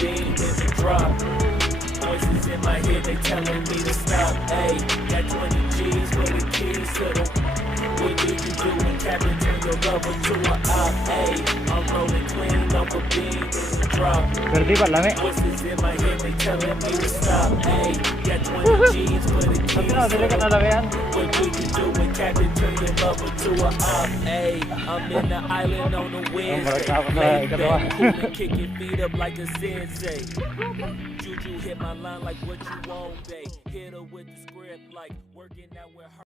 beam in the drop. Voices in my head, they telling me to stop. Ayy, got 20 G's for the keys to the. What do you do when Captain turn your lover to a op? Ayy, I'm rolling clean off a beam in the drop. Voices in my head, they telling me to stop. Ayy, got 20 G's for the keys to the. What do you do when Captain turn your lover to a op? Ayy, I'm in the island on a Wednesday. Laid back, coolin', kicking feet up like a sensei. Juju hit my line like what you want, babe. Hit her with the script like working out with her.